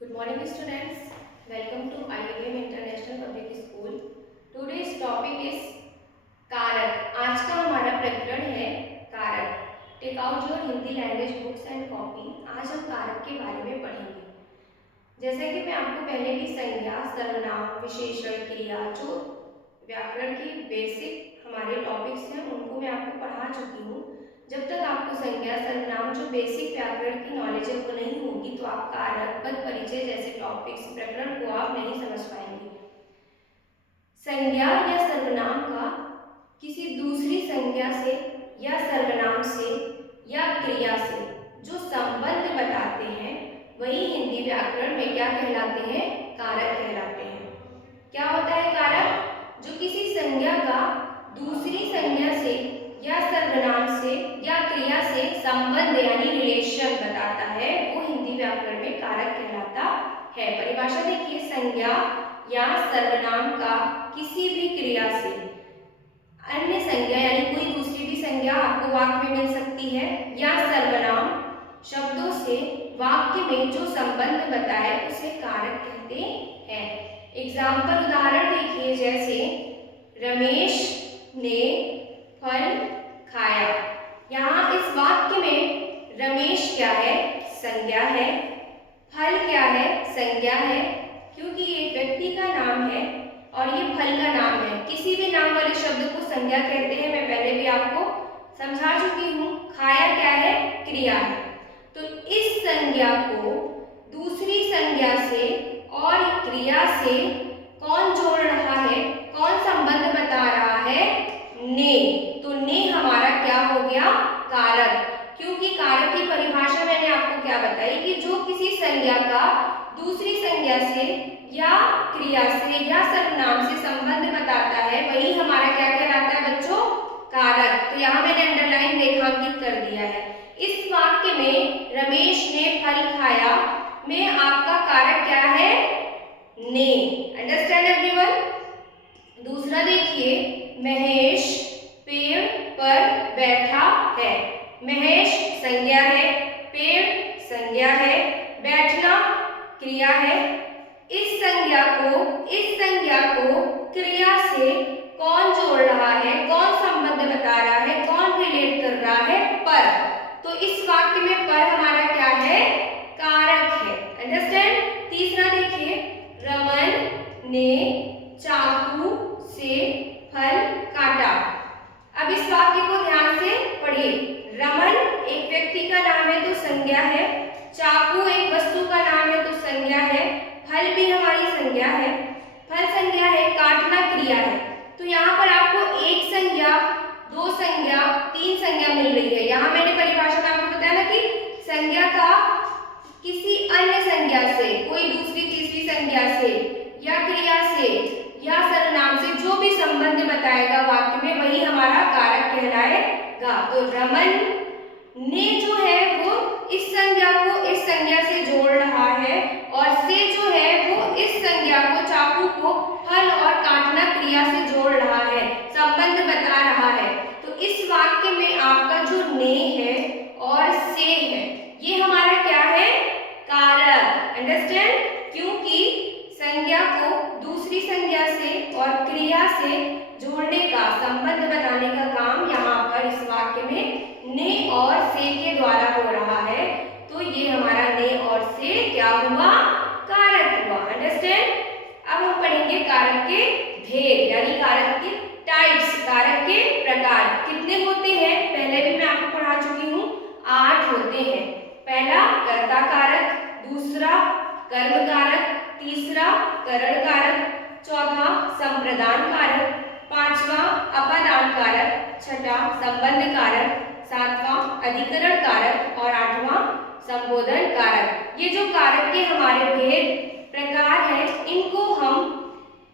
Good morning students. Welcome to IIM International Public School. Today's topic is कारक. आज का हमारा प्रकरण है कारक. Take out your Hindi language books and copy. आज हम कारक के बारे में पढ़ेंगे. जैसे कि मैं आपको पहले भी संज्ञा, सर्वनाम, विशेषण, क्रिया जो व्याकरण की बेसिक हमारे टॉपिक्स हैं उनको मैं आपको पढ़ा चुकी हूँ. जब तक आपको संज्ञा, सर्वनाम जो बेसिक व्याकरण की नॉलेज है वो नहीं होगी तो आप कारक, पद परिचय जैसे टॉपिक्स प्रकरण को आप नहीं समझ पाएंगे. संज्ञा या सर्वनाम का किसी दूसरी संज्ञा से या सर्वनाम से या क्रिया से जो संबंध बताते हैं वही हिंदी व्याकरण में क्या कहलाते हैं? कारक कहलाते हैं. क्या होता है कारक? जो किसी संज्ञा का दूसरी संज्ञा से या सर्वनाम से या क्रिया से संबंध यानी रिलेशन बताता है वो हिंदी व्याकरण में कारक कहलाता है. परिभाषा देखिए, संज्ञा या सर्वनाम का किसी भी क्रिया से अन्य संज्ञा यानी कोई दूसरी भी संज्ञा आपको वाक्य में मिल सकती है या सर्वनाम शब्दों से वाक्य में जो संबंध बताए उसे कारक कहते हैं. एग्जाम्पल उदाहरण देखिए, जैसे रमेश ने फल खाया. यहाँ इस वाक्य में रमेश क्या है? संज्ञा है. फल क्या है? संज्ञा है, क्योंकि ये व्यक्ति का नाम है और ये फल का नाम है. किसी भी नाम वाले शब्द को संज्ञा कहते हैं. मैं पहले भी आपको समझा चुकी हूँ. खाया क्या है? क्रिया है. तो इस संज्ञा को दूसरी संज्ञा से और क्रिया से कौन जोड़ रहा है? कौन संबंध बता रहा है? ने. तो ने हमारा क्या हो गया? कारक. क्योंकि कारक की परिभाषा मैंने आपको क्या बताई कि जो किसी संज्ञा का दूसरी संज्ञा से या क्रिया से या सर्वनाम से संबंध बताता है वही हमारा क्या कहलाता है बच्चों? कारक. तो यहाँ मैंने अंडरलाइन रेखांकित कर दिया है. इस वाक्य में रमेश ने फल खाया में आपका कारक क्या है? ने. Understand everyone? दूसरा देखिए, महेश पेड़ पर बैठा है. महेश संज्ञा है, पेड़ संज्ञा है, बैठना क्रिया है. इस संज्ञा को क्रिया से कौन जोड़ रहा है? कौन संबंध बता रहा है? कौन रिलेट कर रहा है? पर. तो इस वाक्य में पर हमारा क्या है? कारक है. अंडरस्टैंड? तीसरा देखिए, रमन ने चाकू से फल काटा. अब इस वाक्य को ध्यान से पढ़िए. रमन एक व्यक्ति का नाम है तो संज्ञा है. चाकू एक वस्तु का नाम है तो संज्ञा है. फल भी हमारी संज्ञा है. फल संज्ञा है, काटना क्रिया है. तो यहाँ पर आपको एक संज्ञा, दो संज्ञा, तीन संज्ञा मिल रही है. यहाँ मैंने परिभाषा में आपको बताया ना कि संज्ञा का किसी अन्य संज्ञा से, कोई दूसरी तीसरी संज्ञा से या क्रिया से या सर्वनाम से जो भी संबंध बताएगा वाक्य में वही हमारा कारक कहलाएगा. तो रमन ने जो है वो इस संज्ञा को इस संज्ञा से जोड़ रहा है और से जो है वो इस संज्ञा को, चाकू को फल और काटना क्रिया से जोड़ रहा है, संबंध बता रहा है. तो इस वाक्य में आपका जो ने है और से है ये हमारा क्या है? कारक. अंडरस्टैंड? क्योंकि संज्ञा को दूसरी संज्ञा से और क्रिया से जोड़ने का, संबंध बताने का काम यहाँ पर इस वाक्य में ने और से के द्वारा हो रहा है. तो ये हमारा ने और से क्या हुआ? कारक हुआ. अंडरस्टैंड? अब हम पढ़ेंगे कारक के भेद यानी कारक के टाइप्स, कारक के प्रकार. कितने होते हैं? पहले भी मैं आपको पढ़ा चुकी हूँ. 8 होते हैं. पहला कर्ता कारक, दूसरा कर्म कारक, तीसरा करण कारक, चौथा संप्रदान कारक, पांचवा अपादान कारक, छठा संबंध कारक, सातवां अधिकरण कारक और आठवां संबोधन कारक. ये जो कारक के हमारे भेद प्रकार हैं इनको हम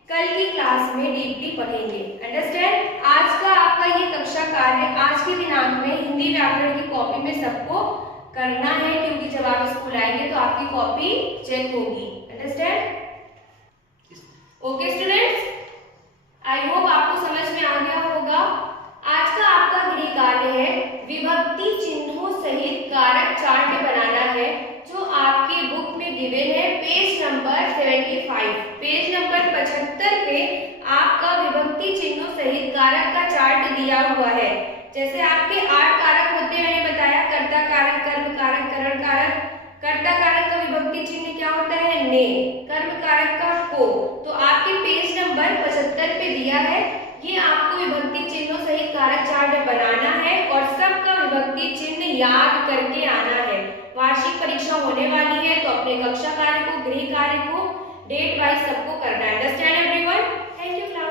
कल की क्लास में डीपली पढ़ेंगे. अंडरस्टैंड? आज का आपका ये कक्षा कार्य आज के दिनांक में हिंदी व्याकरण की कॉपी में सबको करना है, क्योंकि जब आप स्कूल आएंगे तो आपकी कॉपी चेक होगी. Understand? Okay students, I hope आपको समझ में आ गया होगा. आज का आपका गृह कार्य है विभक्ति चिन्हों सहित कारक चार्ट बनाना है जो आपकी बुक में गिवन है. Page number 75। पेज नंबर 75 पे आपका विभक्ति चिन्हों सहित कारक का चार्ट दिया हुआ है। जैसे आपके 8 कारक होते हैं, मैंने बताया कर्ता कारक, कर्म कारक, करण कारक। कर्ता कारक का विभक्ति चिन्ह क्या होता है? ने। कर्म कारक का को। तो आपके पेज नंबर 75 पे दिया है, ये आपको विभक्ति चिन्हों सहित कारक चार्ट बनाना है और सबका विभक्ति चिन्ह याद करके आना है। वार्षिक परीक्षा होने वाली है तो अपने कक्षा कार्य को, गृह कार्य को डेट वाइज सबको करना है। Understand everyone? Thank you.